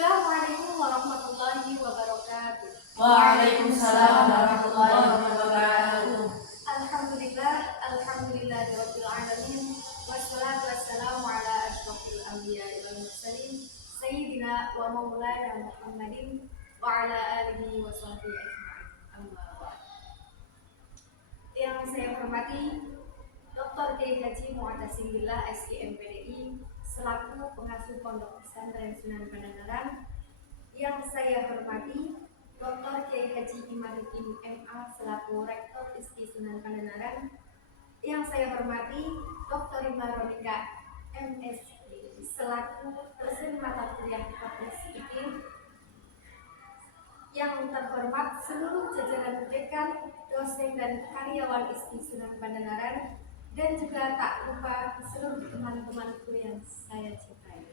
Assalamualaikum warahmatullahi wabarakatuh. Waalaikumsalam warahmatullahi wabarakatuh. Alhamdulillahirabbil alamin. Wassalatu wassalamu ala asyrofil anbiya'i wal mursalin sayyidina wa maulana Muhammadin wa ala alihi wa sahbihi ajma'in. Amma ba'd. Yang saya hormati Dr. Kiai Haji Mu'tasim Billah SIMPDI selaku pengasuh Pondok Pesantren Sunan Pangandaran. Yang saya hormati Dr. Kiai Haji Imaduddin MA selaku Rektor ISKI Sunan Pangandaran. Yang saya hormati Dr. Imaronika MSc selaku dosen mata kuliah Public Speaking. Yang terhormat seluruh jajaran dekan, dosen dan karyawan ISKI Sunan Pangandaran, dan juga tak lupa seluruh teman-temanku yang saya cintai.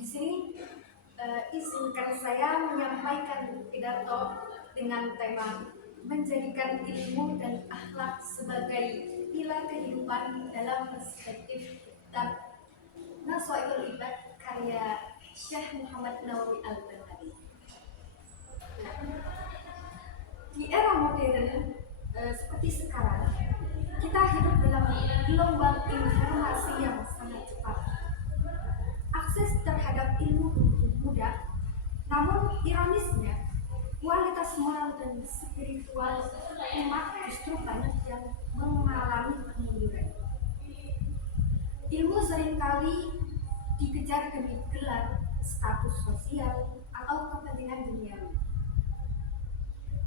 Di sini izinkan saya menyampaikan pidato dengan tema menjadikan ilmu dan akhlak sebagai pilar kehidupan dalam perspektif kitab Nashwatul Ibad karya Syekh Muhammad Nawawi Al-Baghdadi. Di era modern seperti sekarang, kita hidup dalam gelombang informasi yang sangat cepat. Akses terhadap ilmu mudah, namun ironisnya kualitas moral dan spiritual umat justru banyak yang mengalami penurunan. Ilmu seringkali dikejar demi gelar, status sosial, atau kepentingan duniawi.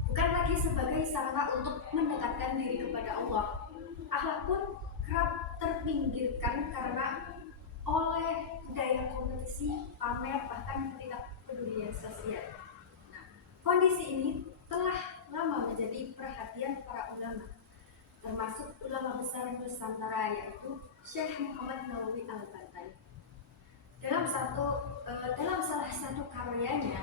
Bukan lagi sebagai sarana untuk mendekatkan diri kepada Allah. Akhlak pun kerap terpinggirkan karena oleh budaya kompetisi, pamer, bahkan ketidakpedulian sosial. Nah, kondisi ini telah lama menjadi perhatian para ulama, termasuk ulama besar Nusantara yaitu Syekh Muhammad Nawawi Al-Baghdadi. Dalam salah satu karyanya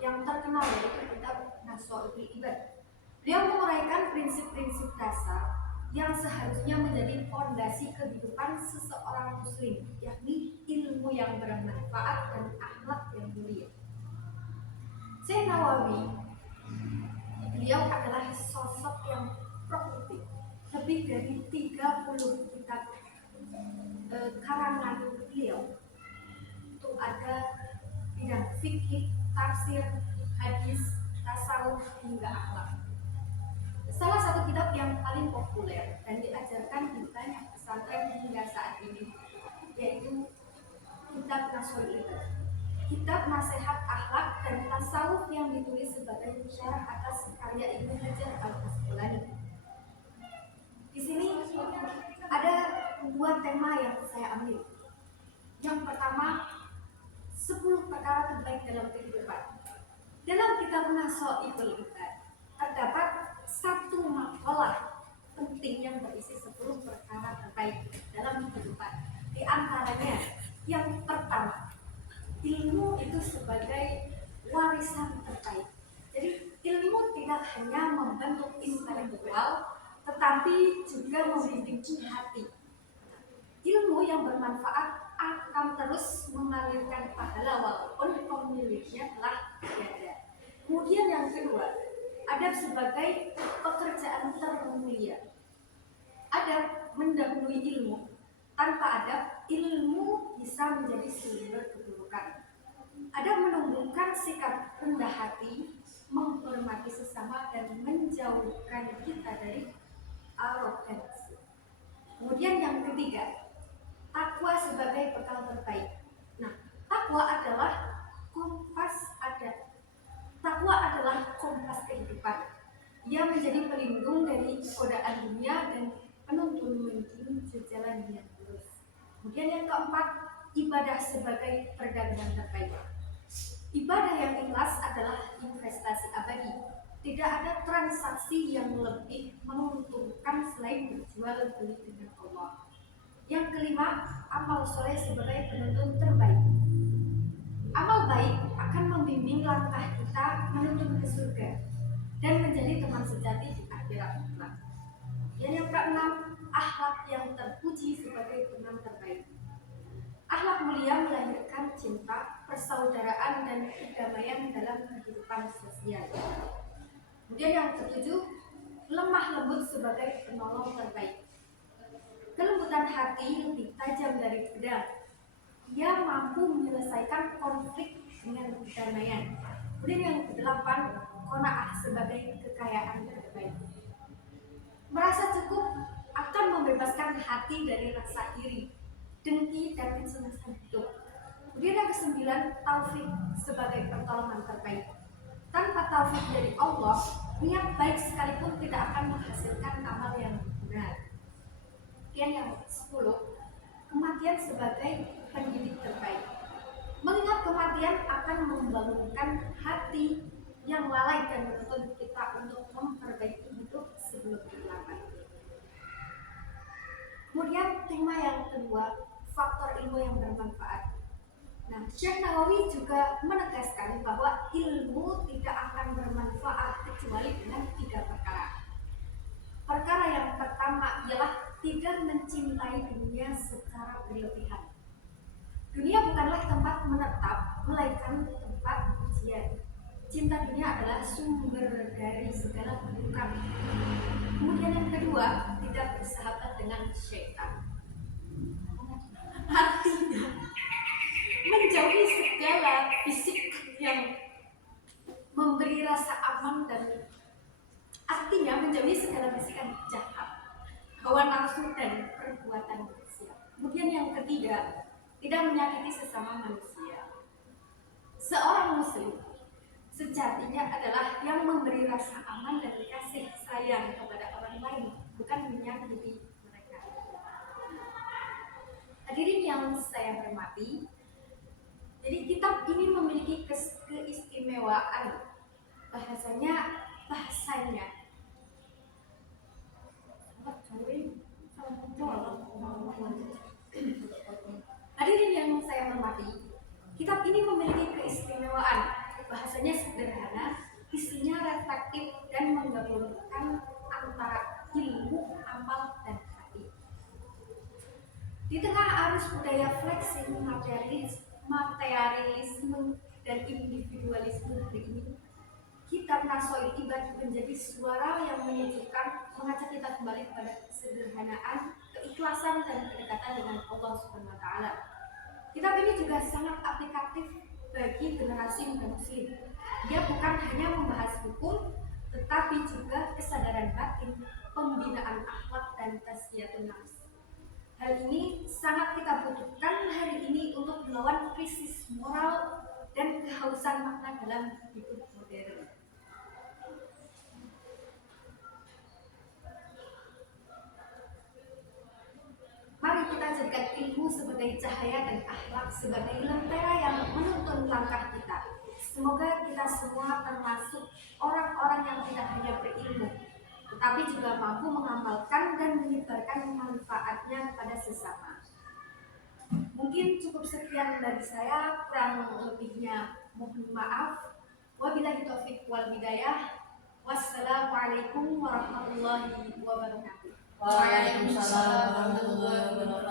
yang terkenal yaitu kitab Nashwatul Ibad, beliau menguraikan prinsip-prinsip dasar yang seharusnya menjadi fondasi kehidupan seseorang muslim, yakni ilmu yang bermanfaat dan akhlak yang mulia. Syekh Nawawi, beliau adalah sosok yang produktif. Lebih dari 30 kitab karangan beliau itu ada bidang fikih, tafsir, hadis, tasawuf hingga akhlak. Salah satu kitab yang paling populer dan diajarkan di banyak pesantren hingga saat ini yaitu kitab Nashwatul Ibad, kitab nasihat akhlak dan tasawuf yang ditulis sebagai syarah atas karya Ibnu Hajar Al-Asqalani. Di sini ada dua tema yang saya ambil. Yang pertama, 10 perkara terbaik dalam kehidupan. Dalam kitab Nashwatul Ibad terdapat satu makalah penting yang berisi 10 perkara terbaik dalam kehidupan. Di antaranya, yang pertama, ilmu itu sebagai warisan terbaik. Jadi ilmu tidak hanya membentuk intelektual, tetapi juga membimbing hati. Ilmu yang bermanfaat akan terus mengalirkan pahala walaupun pemiliknya telah tiada. Kemudian yang kedua, adab sebagai pekerjaan termulia. Adab mendahului ilmu. Tanpa adab, ilmu bisa menjadi sumber keburukan. Adab menumbuhkan sikap rendah hati, menghormati sesama, dan menjauhkan kita dari arogansi. Kemudian yang ketiga, takwa sebagai bekal terbaik. Nah, takwa adalah kompas kehidupan. Ia menjadi pelindung dari godaan dunia dan penuntun menuju jalan yang lurus. Kemudian yang keempat, ibadah sebagai perdagangan terbaik. Ibadah yang ikhlas adalah investasi abadi. Tidak ada transaksi yang lebih menguntungkan selain berjual beli dengan Allah. Yang kelima, amal soleh sebagai penuntun terbaik. Amal baik akan membimbing langkah kita menuju ke surga dan menjadi teman sejati di akhirat kelak. Yang keenam, akhlak yang terpuji sebagai teman terbaik. Akhlak mulia melahirkan cinta, persaudaraan, dan kedamaian dalam kehidupan sosial. Kemudian yang ketujuh, lemah lembut sebagai penolong terbaik. Kelembutan hati lebih tajam dari pedang. Ia mampu menyelesaikan konflik dengan kedamaian. Kemudian yang kedelapan, qanaah sebagai kekayaan terbaik. Merasa cukup akan membebaskan hati dari rasa iri, dengki, dan kecemasan hidup. Kemudian yang kesembilan, taufik sebagai pertolongan terbaik. Tanpa taufik dari Allah, niat baik sekalipun tidak akan menghasilkan amal yang benar. Kemudian yang ke-10, kematian sebagai pendidik terbaik. Mengingat kematian akan membangunkan hati yang lalai dan menuntun kita untuk memperbaiki hidup sebelum terlambat. Kemudian tema yang kedua, faktor ilmu yang bermanfaat. Nah, Syekh Nawawi juga menegaskan bahwa ilmu tidak akan bermanfaat kecuali dengan 3 perkara. Perkara yang pertama ialah tidak mencintai dunia secara berlebihan. Dunia bukanlah tempat menetap, melainkan tempat ujian. Cinta dunia adalah sumber dari segala keburukan. Kemudian yang kedua, tidak bersahabat dengan syaitan. Artinya menjauhi segala fisik yang memberi rasa aman, dan artinya menjauhi segala bisikan jahat, hawa nafsu, dan perbuatan maksiat. Kemudian yang ketiga, tidak menyakiti sesama manusia. Seorang muslim sejatinya adalah yang memberi rasa aman dan kasih sayang kepada orang lain, bukan menyakiti mereka. Hadirin yang saya hormati, jadi kitab ini memiliki keistimewaan. Bahasanya Hadirin yang saya hormati, kitab ini memiliki keistimewaan. Bahasanya sederhana, isinya reflektif dan menggabungkan antara ilmu, amal, dan hati. Di tengah arus budaya flexing, materialisme, dan individualisme hari ini, kitab Nasoil Ibad menjadi suara yang menyejukkan, mengajak kita kembali kepada kesederhanaan, keikhlasan, dan kedekatan dengan Allah Subhanahu wa Ta'ala. Kitab ini juga sangat aplikatif bagi generasi muda muslim. Dia bukan hanya membahas hukum, tetapi juga kesadaran batin, pembinaan akhlak, dan tazkiyatun nafs. Hal ini sangat kita butuhkan hari ini untuk melawan krisis moral dan kehausan makna dalam hidup modern. Mari kita jadikan ilmu sebagai cahaya dan akhlak sebagai lentera yang menuntun langkah kita. Semoga kita semua termasuk orang-orang yang tidak hanya berilmu, tetapi juga mampu mengamalkan dan menyebarkan manfaatnya kepada sesama. Mungkin cukup sekian dari saya, kurang lebihnya mohon maaf. Wabillahi taufiq wal hidayah. Wassalamualaikum warahmatullahi wabarakatuh. Waalaikumsalam warahmatullahi wabarakatuh.